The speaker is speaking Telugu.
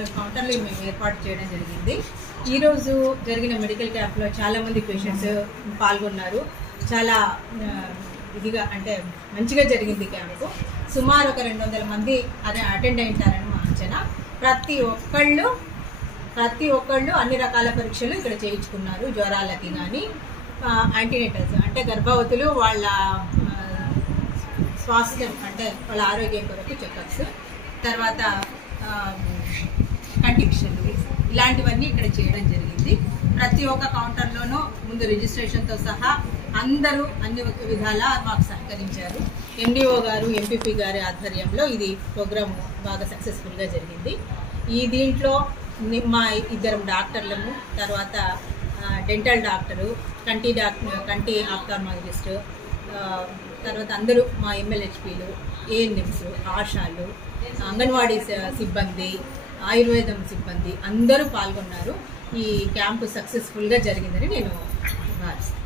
14 కౌంటర్లు మేము ఏర్పాటు చేయడం జరిగింది. ఈరోజు జరిగిన మెడికల్ క్యాంప్లో చాలామంది పేషెంట్స్ పాల్గొన్నారు. చాలా ఇదిగా అంటే మంచిగా జరిగింది క్యాంపు. సుమారు ఒక 200 మంది అటెండ్ అయింటారని మా అంచనా. ప్రతి ఒక్కళ్ళు అన్ని రకాల పరీక్షలు ఇక్కడ చేయించుకున్నారు. జ్వరాలకి కానీ యాంటీనేటల్స్ అంటే గర్భవతులు వాళ్ళ స్వాస్థ్యం అంటే వాళ్ళ ఆరోగ్యం కొరకు చెకప్స్, తర్వాత కండిషన్లు ఇలాంటివన్నీ ఇక్కడ చేయడం జరిగింది. ప్రతి ఒక్క కౌంటర్లోనూ ముందు రిజిస్ట్రేషన్తో సహా అందరూ అన్ని విధాలా మాకు సహకరించారు. ఎండిఓ గారు, ఎంపీపీ గారి ఆధ్వర్యంలో ఇది ప్రోగ్రామ్ బాగా సక్సెస్ఫుల్గా జరిగింది. దీంట్లో మా 2 డాక్టర్లను, తర్వాత డెంటల్ డాక్టరు, కంటి ఆప్థాల్మాలజిస్ట్, తర్వాత అందరూ మా MLHPలు, ANMs, ఆశాలు, అంగన్వాడీ సిబ్బంది, ఆయుర్వేదం సిబ్బంది అందరూ పాల్గొన్నారు. ఈ క్యాంపు సక్సెస్ఫుల్గా జరిగిందని నేను భావిస్తున్నాను.